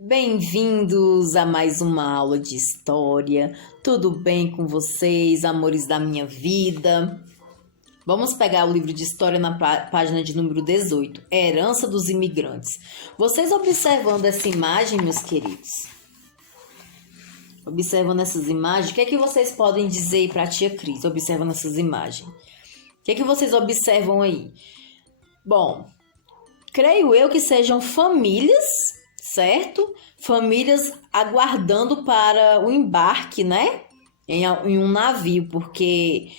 Bem-vindos a mais uma aula de história. Tudo bem com vocês, amores da minha vida? Vamos pegar o livro de história na página de número 18, Herança dos Imigrantes. Vocês observando essa imagem, meus queridos? Observando essas imagens, o que é que vocês podem dizer aí para a tia Cris, observando essas imagens? O que é que vocês observam aí? Bom, creio eu que sejam famílias, certo? Famílias aguardando para o embarque, né? Em um navio, porque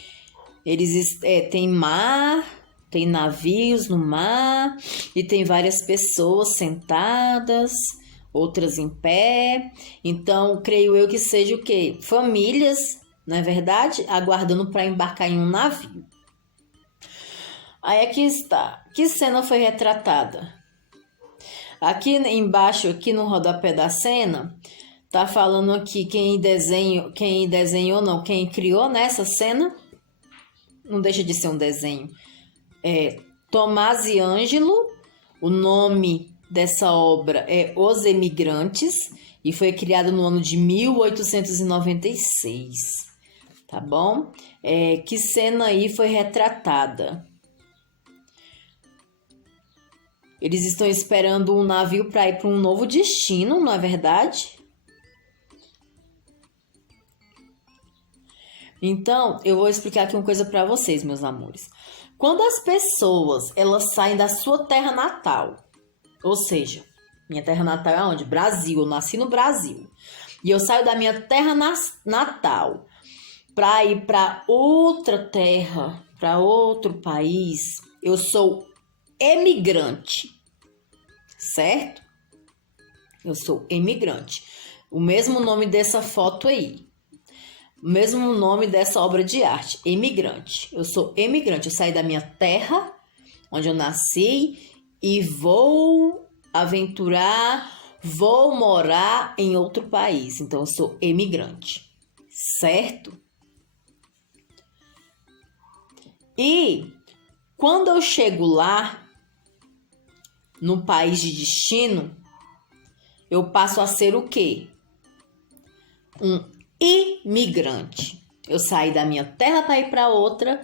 eles têm mar, tem navios no mar e tem várias pessoas sentadas, outras em pé. Então, creio eu que seja o quê? Famílias, não é verdade? Aguardando para embarcar em um navio. Aí aqui está. Que cena foi retratada? Aqui embaixo, aqui no rodapé da cena, tá falando aqui quem criou nessa cena. Não deixa de ser um desenho. Tomasi Ângelo. O nome dessa obra é Os Emigrantes e foi criado no ano de 1896. Tá bom? Que cena aí foi retratada? Eles estão esperando um navio para ir para um novo destino, não é verdade? Então, eu vou explicar aqui uma coisa para vocês, meus amores. Quando as pessoas, elas saem da sua terra natal, ou seja, minha terra natal é onde? Brasil, eu nasci no Brasil. E eu saio da minha terra natal para ir para outra terra, para outro país, eu sou emigrante, certo? Eu sou emigrante. O mesmo nome dessa foto aí. O mesmo nome dessa obra de arte, emigrante. Eu sou emigrante. Eu saí da minha terra, onde eu nasci, e vou aventurar, vou morar em outro país. Então, eu sou emigrante, certo? E quando eu chego lá, no país de destino, eu passo a ser o quê? Um imigrante. Eu saí da minha terra para ir para outra,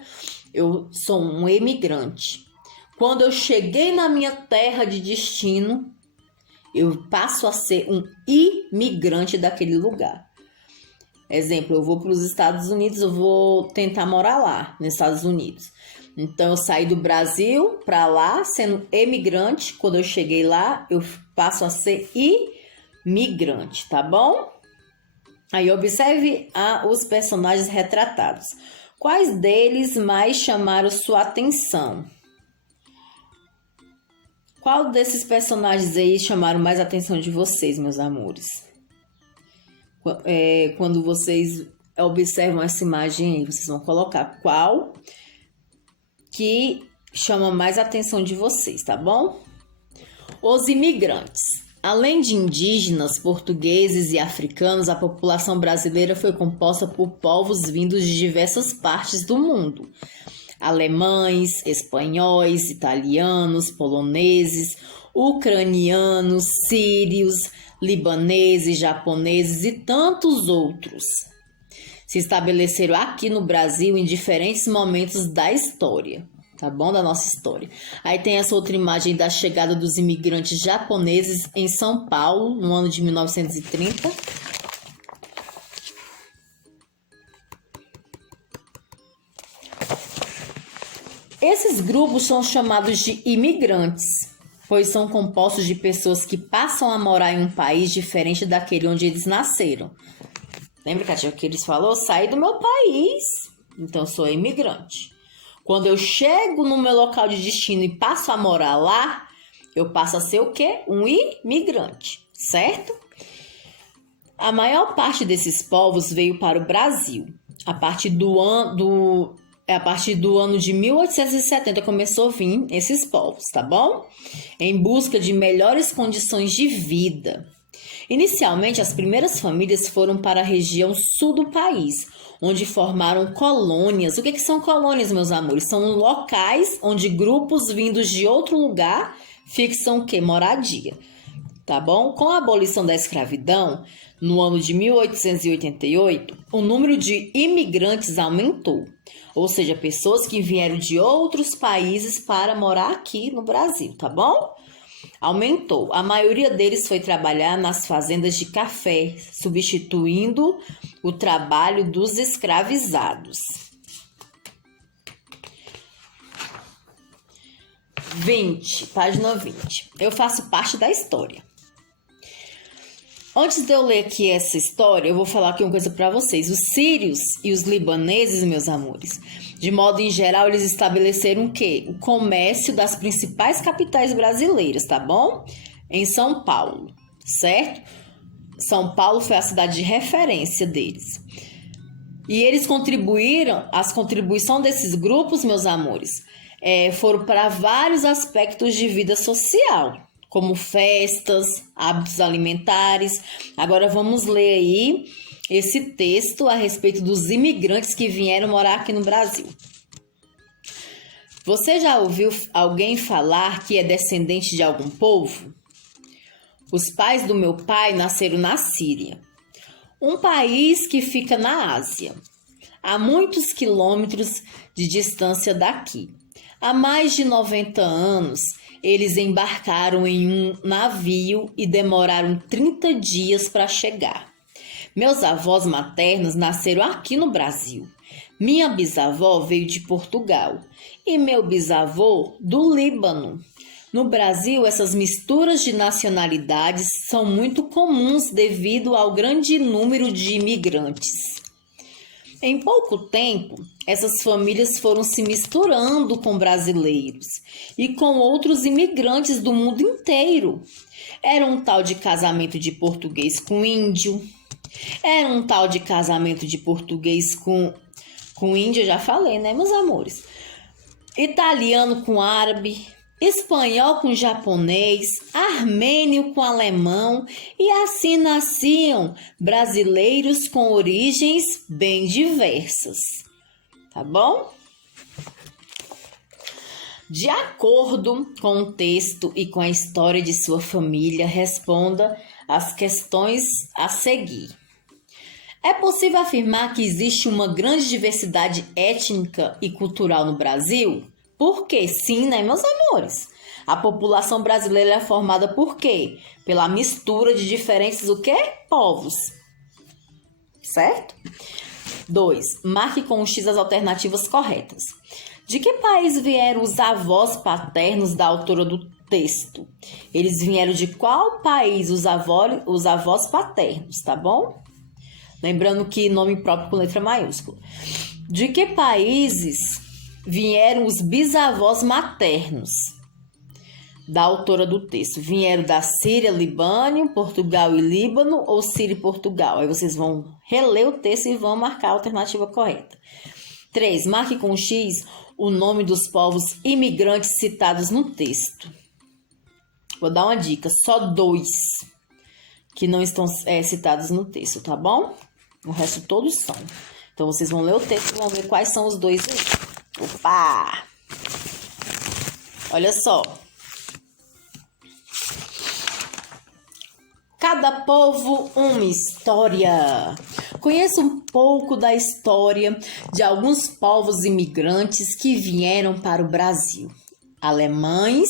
eu sou um imigrante. Quando eu cheguei na minha terra de destino, eu passo a ser um imigrante daquele lugar. Exemplo, eu vou para os Estados Unidos, eu vou tentar morar lá, nos Estados Unidos. Então, eu saí do Brasil para lá, sendo emigrante. Quando eu cheguei lá, eu passo a ser imigrante, tá bom? Aí, observe os personagens retratados. Quais deles mais chamaram sua atenção? Qual desses personagens aí chamaram mais a atenção de vocês, meus amores? Quando vocês observam essa imagem aí, vocês vão colocar qual que chama mais a atenção de vocês, tá bom? Os imigrantes. Além de indígenas, portugueses e africanos, a população brasileira foi composta por povos vindos de diversas partes do mundo. Alemães, espanhóis, italianos, poloneses, ucranianos, sírios, libaneses, japoneses e tantos outros. Se estabeleceram aqui no Brasil em diferentes momentos da história, tá bom? Da nossa história. Aí tem essa outra imagem da chegada dos imigrantes japoneses em São Paulo, no ano de 1930. Esses grupos são chamados de imigrantes, pois são compostos de pessoas que passam a morar em um país diferente daquele onde eles nasceram. Lembra que a tia Cris falou? Saí do meu país, então eu sou imigrante. Quando eu chego no meu local de destino e passo a morar lá, eu passo a ser o quê? Um imigrante, certo? A maior parte desses povos veio para o Brasil. A partir do ano de 1870 começou a vir esses povos, tá bom? Em busca de melhores condições de vida. Inicialmente, as primeiras famílias foram para a região sul do país, onde formaram colônias. O que são colônias, meus amores? São locais onde grupos vindos de outro lugar fixam o quê? Moradia. tá bom? Com a abolição da escravidão, no ano de 1888, o número de imigrantes aumentou, ou seja, pessoas que vieram de outros países para morar aqui no Brasil, tá bom? Aumentou. A maioria deles foi trabalhar nas fazendas de café, substituindo o trabalho dos escravizados. 20, página 20. Eu faço parte da história. Antes de eu ler aqui essa história, eu vou falar aqui uma coisa para vocês. Os sírios e os libaneses, meus amores, de modo em geral, eles estabeleceram o quê? O comércio das principais capitais brasileiras, tá bom? Em São Paulo, certo? São Paulo foi a cidade de referência deles. E eles contribuíram, as contribuições desses grupos, meus amores, foram para vários aspectos de vida social, como festas, hábitos alimentares. Agora vamos ler aí esse texto a respeito dos imigrantes que vieram morar aqui no Brasil. Você já ouviu alguém falar que é descendente de algum povo? Os pais do meu pai nasceram na Síria, um país que fica na Ásia, a muitos quilômetros de distância daqui. Há mais de 90 anos, eles embarcaram em um navio e demoraram 30 dias para chegar. Meus avós maternos nasceram aqui no Brasil. Minha bisavó veio de Portugal e meu bisavô do Líbano. No Brasil, essas misturas de nacionalidades são muito comuns devido ao grande número de imigrantes. Em pouco tempo, essas famílias foram se misturando com brasileiros e com outros imigrantes do mundo inteiro. Era um tal de casamento de português com índio. Era um tal de casamento de português com índio, eu já falei, né, meus amores? Italiano com árabe, espanhol com japonês, armênio com alemão, e assim nasciam brasileiros com origens bem diversas. Tá bom? De acordo com o texto e com a história de sua família, responda as questões a seguir. É possível afirmar que existe uma grande diversidade étnica e cultural no Brasil? Por quê? Sim, né, meus amores? A população brasileira é formada por quê? Pela mistura de diferentes o quê? Povos. Certo? 2. Marque com um X as alternativas corretas. De que país vieram os avós paternos da autora do texto? Eles vieram de qual país os avós paternos, tá bom? Lembrando que nome próprio com letra maiúscula. De que países vieram os bisavós maternos da autora do texto? Vieram da Síria, Libânio, Portugal e Líbano ou Síria e Portugal? Aí vocês vão reler o texto e vão marcar a alternativa correta. 3. Marque com X o nome dos povos imigrantes citados no texto. Vou dar uma dica, só 2 que não estão citados no texto, tá bom? O resto todos são. Então, vocês vão ler o texto e vão ver quais são os 2 aí. Opa! Olha só. Cada povo, uma história. Conheça um pouco da história de alguns povos imigrantes que vieram para o Brasil. Alemães,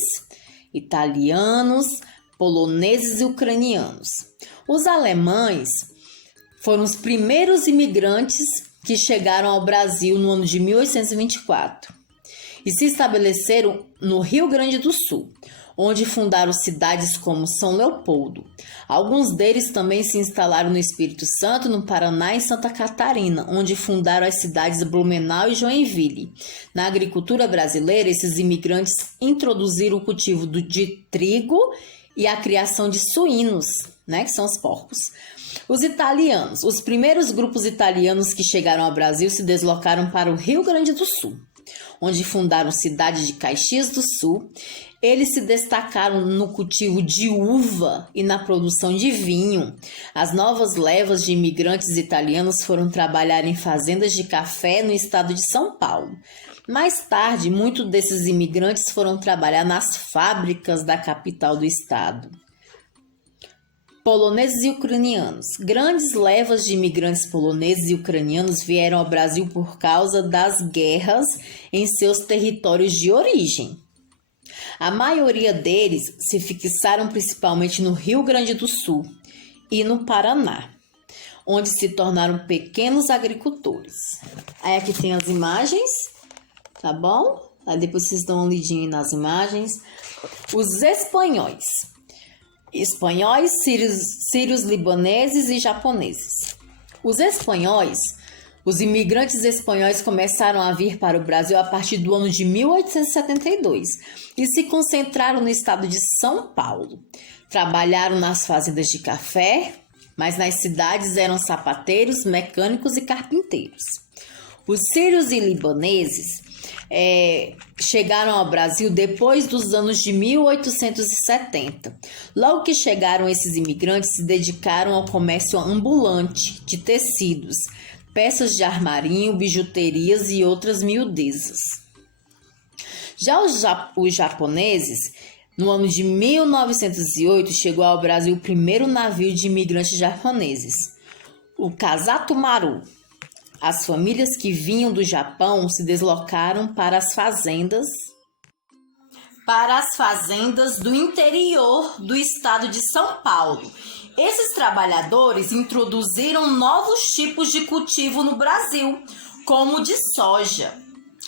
italianos, poloneses e ucranianos. Os alemães foram os primeiros imigrantes que chegaram ao Brasil no ano de 1824 e se estabeleceram no Rio Grande do Sul, onde fundaram cidades como São Leopoldo. Alguns deles também se instalaram no Espírito Santo, no Paraná e Santa Catarina, onde fundaram as cidades Blumenau e Joinville. Na agricultura brasileira, esses imigrantes introduziram o cultivo de trigo e a criação de suínos, né, que são os porcos. Os italianos. Os primeiros grupos italianos que chegaram ao Brasil se deslocaram para o Rio Grande do Sul, onde fundaram cidade de Caxias do Sul. Eles se destacaram no cultivo de uva e na produção de vinho. As novas levas de imigrantes italianos foram trabalhar em fazendas de café no estado de São Paulo. Mais tarde, muitos desses imigrantes foram trabalhar nas fábricas da capital do estado. Poloneses e ucranianos. Grandes levas de imigrantes poloneses e ucranianos vieram ao Brasil por causa das guerras em seus territórios de origem. A maioria deles se fixaram principalmente no Rio Grande do Sul e no Paraná, onde se tornaram pequenos agricultores. Aí aqui tem as imagens, tá bom? Aí depois vocês dão uma lidinha nas imagens. Os espanhóis, sírios libaneses e japoneses. Os imigrantes espanhóis começaram a vir para o Brasil a partir do ano de 1872 e se concentraram no estado de São Paulo. Trabalharam nas fazendas de café, mas nas cidades eram sapateiros, mecânicos e carpinteiros. Os sírios e libaneses chegaram ao Brasil depois dos anos de 1870. Logo que chegaram, esses imigrantes se dedicaram ao comércio ambulante de tecidos, peças de armarinho, bijuterias e outras miudezas. Já os japoneses, no ano de 1908, chegou ao Brasil o primeiro navio de imigrantes japoneses, o Kasato Maru. As famílias que vinham do Japão se deslocaram para as fazendas do interior do estado de São Paulo. Esses trabalhadores introduziram novos tipos de cultivo no Brasil, como o de soja.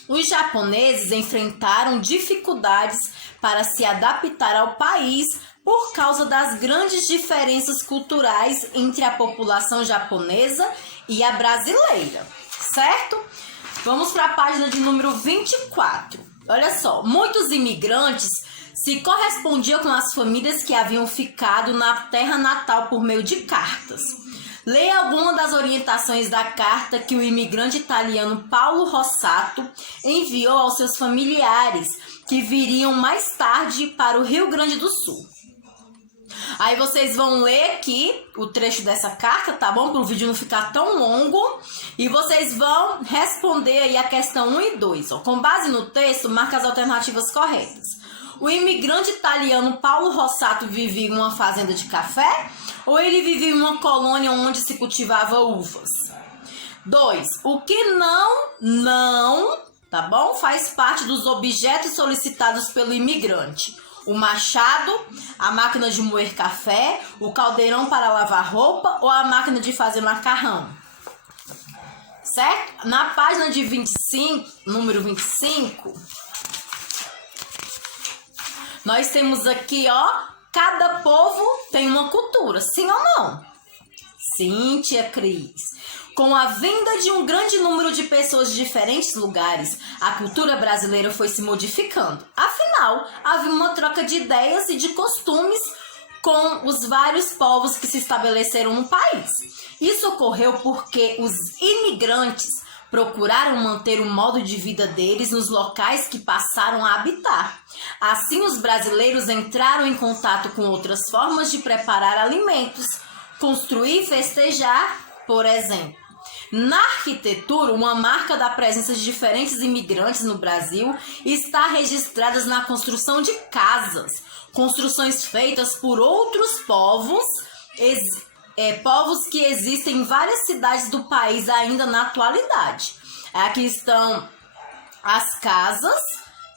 Os japoneses enfrentaram dificuldades para se adaptar ao país por causa das grandes diferenças culturais entre a população japonesa e a brasileira, certo? Vamos para a página de número 24. Olha só, muitos imigrantes se correspondiam com as famílias que haviam ficado na terra natal por meio de cartas. Leia alguma das orientações da carta que o imigrante italiano Paulo Rossato enviou aos seus familiares que viriam mais tarde para o Rio Grande do Sul. Aí vocês vão ler aqui o trecho dessa carta, tá bom? Para o vídeo não ficar tão longo. E vocês vão responder aí a questão 1 e 2. Ó. Com base no texto, marca as alternativas corretas. O imigrante italiano Paulo Rossato vivia em uma fazenda de café ou ele vivia em uma colônia onde se cultivava uvas? 2. O que não, tá bom? Faz parte dos objetos solicitados pelo imigrante. O machado, a máquina de moer café, o caldeirão para lavar roupa ou a máquina de fazer macarrão. Certo? Na página de 25, número 25, nós temos aqui, ó, cada povo tem uma cultura, sim ou não? Sim, tia Cris. Com a vinda de um grande número de pessoas de diferentes lugares, a cultura brasileira foi se modificando. Afinal, havia uma troca de ideias e de costumes com os vários povos que se estabeleceram no país. Isso ocorreu porque os imigrantes procuraram manter o modo de vida deles nos locais que passaram a habitar. Assim, os brasileiros entraram em contato com outras formas de preparar alimentos, construir e festejar, por exemplo. Na arquitetura, uma marca da presença de diferentes imigrantes no Brasil está registrada na construção de casas, construções feitas por outros povos, povos que existem em várias cidades do país ainda na atualidade. Aqui estão as casas,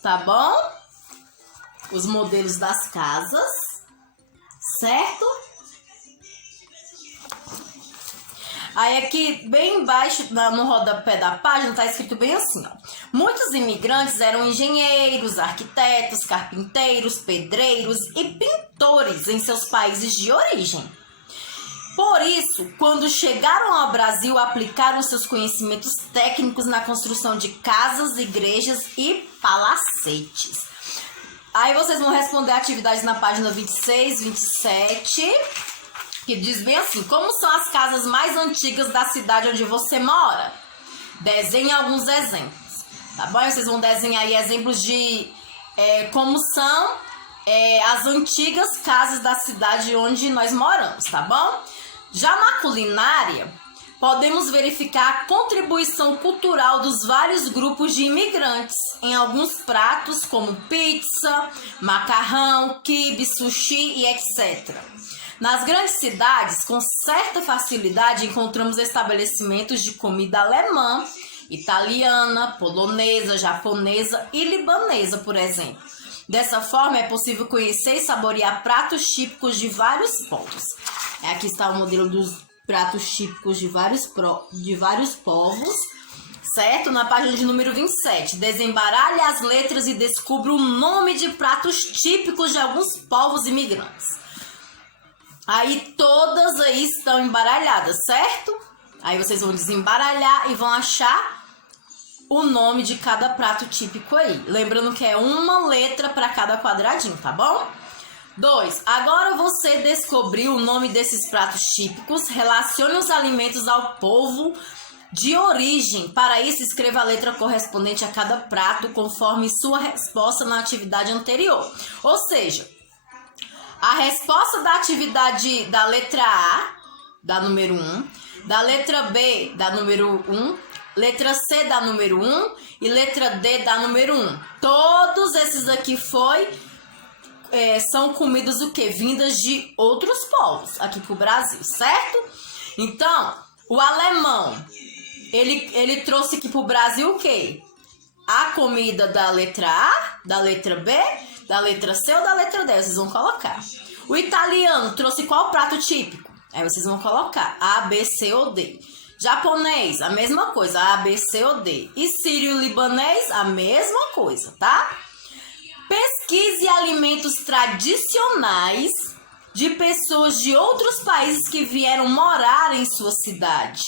tá bom? Os modelos das casas, certo? Aí aqui, bem embaixo, no rodapé da página, tá escrito bem assim, ó. Muitos imigrantes eram engenheiros, arquitetos, carpinteiros, pedreiros e pintores em seus países de origem. Por isso, quando chegaram ao Brasil, aplicaram seus conhecimentos técnicos na construção de casas, igrejas e palacetes. Aí vocês vão responder atividades na página 26, 27... que diz bem assim: como são as casas mais antigas da cidade onde você mora? Desenhe alguns exemplos, tá bom? Vocês vão desenhar aí exemplos de como são as antigas casas da cidade onde nós moramos, tá bom? Já na culinária, podemos verificar a contribuição cultural dos vários grupos de imigrantes em alguns pratos como pizza, macarrão, quibe, sushi e etc. Nas grandes cidades, com certa facilidade, encontramos estabelecimentos de comida alemã, italiana, polonesa, japonesa e libanesa, por exemplo. Dessa forma, é possível conhecer e saborear pratos típicos de vários povos. Aqui está o modelo dos pratos típicos de vários povos, certo? Na página de número 27. Desembaralhe as letras e descubra o nome de pratos típicos de alguns povos imigrantes. Aí todas aí estão embaralhadas, certo? Aí vocês vão desembaralhar e vão achar o nome de cada prato típico aí. Lembrando que é uma letra para cada quadradinho, tá bom? 2. Agora você descobriu o nome desses pratos típicos, relacione os alimentos ao povo de origem. Para isso, escreva a letra correspondente a cada prato conforme sua resposta na atividade anterior. Ou seja, a resposta da atividade da letra A, da número 1, da letra B, da número 1, letra C, da número 1 e letra D, da número 1. Todos esses aqui são comidas o quê? Vindas de outros povos aqui pro Brasil, certo? Então, o alemão, ele trouxe aqui pro Brasil o quê? A comida da letra A, da letra B, da letra C ou da letra D, vocês vão colocar. O italiano trouxe qual prato típico? Aí vocês vão colocar A, B, C ou D. Japonês, a mesma coisa, A, B, C ou D. E sírio-libanês, a mesma coisa, tá? Pesquise alimentos tradicionais de pessoas de outros países que vieram morar em sua cidade.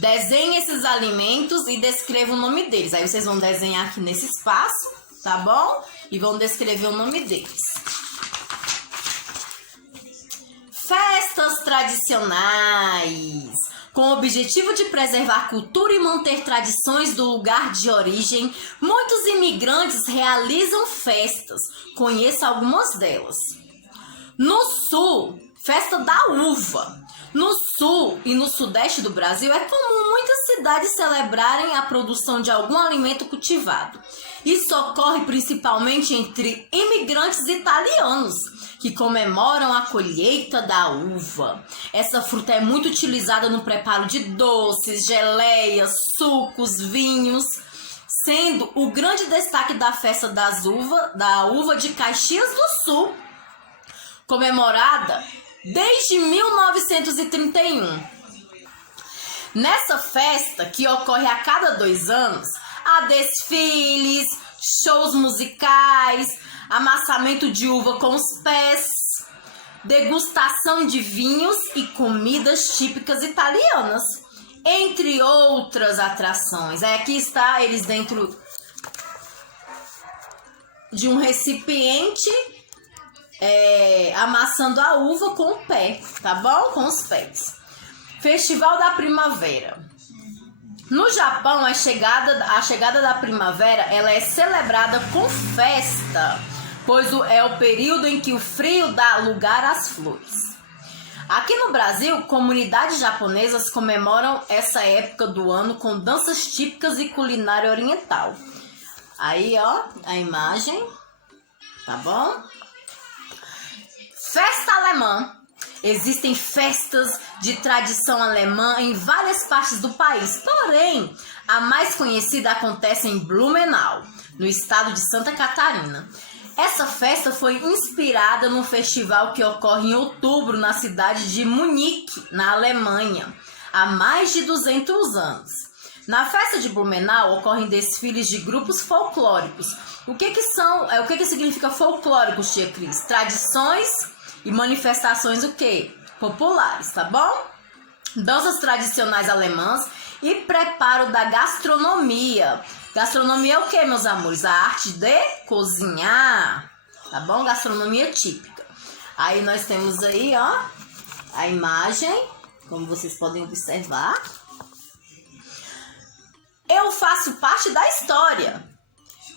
Desenhe esses alimentos e descreva o nome deles. Aí vocês vão desenhar aqui nesse espaço, tá bom? E vão descrever o nome deles. Festas tradicionais. Com o objetivo de preservar a cultura e manter tradições do lugar de origem, muitos imigrantes realizam festas. Conheça algumas delas. No sul, festa da uva. No sul e no sudeste do Brasil é comum muitas cidades celebrarem a produção de algum alimento cultivado. Isso ocorre principalmente entre imigrantes italianos, que comemoram a colheita da uva. Essa fruta é muito utilizada no preparo de doces, geleias, sucos, vinhos, sendo o grande destaque da festa da uva de Caxias do Sul, comemorada desde 1931. Nessa festa, que ocorre a cada 2 anos, há desfiles, shows musicais, amassamento de uva com os pés, degustação de vinhos e comidas típicas italianas, entre outras atrações. Aqui está eles dentro de um recipiente, amassando a uva com o pé, tá bom? Com os pés. Festival da Primavera. No Japão, a chegada da primavera ela é celebrada com festa, pois é o período em que o frio dá lugar às flores. Aqui no Brasil, comunidades japonesas comemoram essa época do ano com danças típicas e culinária oriental. Aí, ó, a imagem, tá bom? Festa alemã. Existem festas de tradição alemã em várias partes do país, porém, a mais conhecida acontece em Blumenau, no estado de Santa Catarina. Essa festa foi inspirada num festival que ocorre em outubro na cidade de Munique, na Alemanha, há mais de 200 anos. Na festa de Blumenau ocorrem desfiles de grupos folclóricos. O que significa folclóricos, tia Cris? Tradições e manifestações o quê? Populares, tá bom? Danças tradicionais alemãs e preparo da gastronomia. Gastronomia é o que, meus amores? A arte de cozinhar, tá bom? Gastronomia típica. Aí nós temos aí, ó, a imagem, como vocês podem observar. Eu faço parte da história.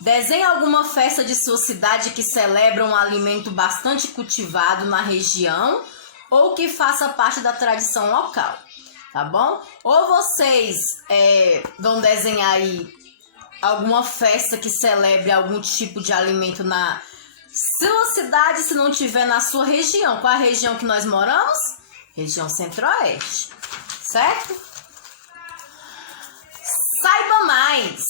Desenhe alguma festa de sua cidade que celebra um alimento bastante cultivado na região ou que faça parte da tradição local. tá bom? Ou vocês vão desenhar aí alguma festa que celebre algum tipo de alimento na sua cidade, se não tiver na sua região. Qual a região que nós moramos? Região Centro-Oeste, certo? Saiba mais!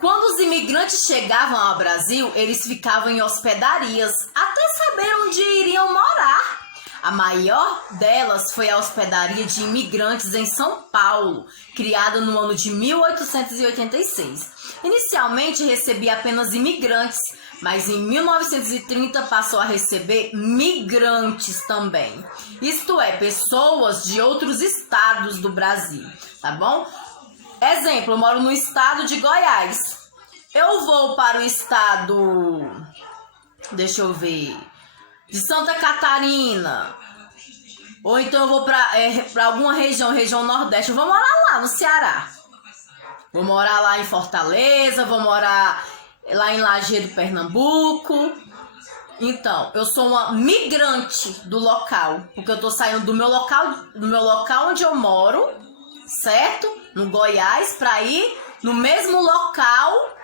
Quando os imigrantes chegavam ao Brasil, eles ficavam em hospedarias até saber onde iriam morar. A maior delas foi a hospedaria de imigrantes em São Paulo, criada no ano de 1886. Inicialmente recebia apenas imigrantes, mas em 1930 passou a receber migrantes também. Isto é, pessoas de outros estados do Brasil, tá bom? Exemplo, eu moro no estado de Goiás. Eu vou para o estado, deixa eu ver, de Santa Catarina. Ou então eu vou para alguma região Nordeste. Eu vou morar lá no Ceará. Vou morar lá em Fortaleza, vou morar lá em Lajeado, Pernambuco. Então, eu sou uma migrante do local, porque eu tô saindo do meu local onde eu moro, certo? No Goiás, para ir no mesmo local,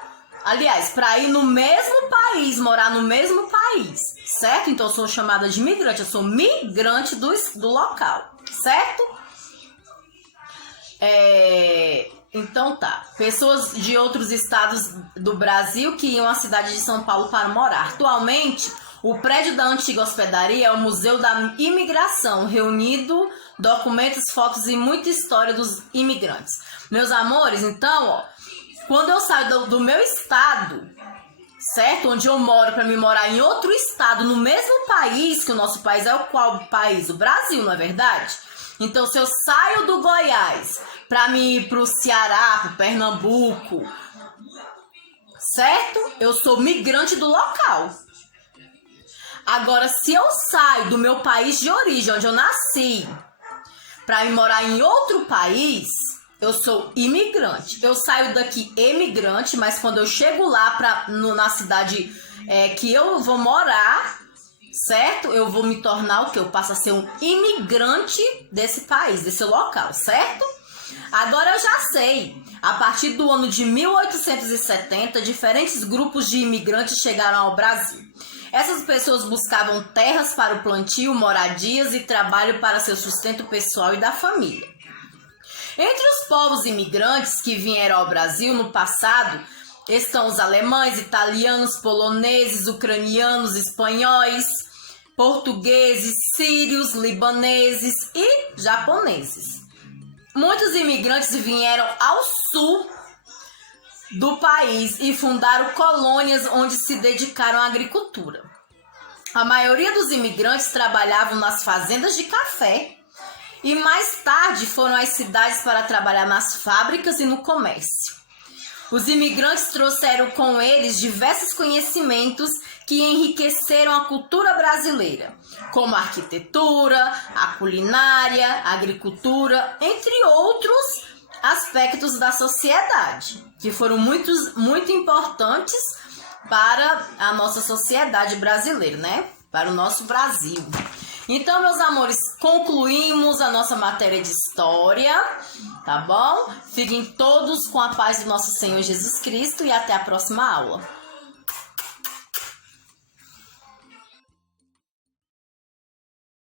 aliás, para ir no mesmo país, morar no mesmo país, certo? Então eu sou chamada de migrante, eu sou migrante do local, certo? Então tá, pessoas de outros estados do Brasil que iam à cidade de São Paulo para morar. Atualmente, o prédio da antiga hospedaria é o Museu da Imigração, reunido documentos, fotos e muita história dos imigrantes. Meus amores, então, ó, quando eu saio do meu estado, certo? Onde eu moro, para me morar em outro estado, no mesmo país, que o nosso país é o qual país? O Brasil, não é verdade? Então, se eu saio do Goiás para me ir pro Ceará, pro Pernambuco, certo? Eu sou migrante do local. Agora, se eu saio do meu país de origem, onde eu nasci, para ir morar em outro país, eu sou imigrante. Eu saio daqui emigrante, mas quando eu chego lá na cidade que eu vou morar, certo? Eu vou me tornar o quê? Eu passo a ser um imigrante desse país, desse local, certo? Agora eu já sei. A partir do ano de 1870, diferentes grupos de imigrantes chegaram ao Brasil. Essas pessoas buscavam terras para o plantio, moradias e trabalho para seu sustento pessoal e da família. Entre os povos imigrantes que vieram ao Brasil no passado estão os alemães, italianos, poloneses, ucranianos, espanhóis, portugueses, sírios, libaneses e japoneses. Muitos imigrantes vieram ao sul do país e fundaram colônias onde se dedicaram à agricultura. A maioria dos imigrantes trabalhavam nas fazendas de café e mais tarde foram às cidades para trabalhar nas fábricas e no comércio. Os imigrantes trouxeram com eles diversos conhecimentos que enriqueceram a cultura brasileira, como a arquitetura, a culinária, a agricultura, entre outros aspectos da sociedade, que foram muito importantes para a nossa sociedade brasileira, né? Para o nosso Brasil. Então, meus amores, concluímos a nossa matéria de história, tá bom? Fiquem todos com a paz do nosso Senhor Jesus Cristo e até a próxima aula.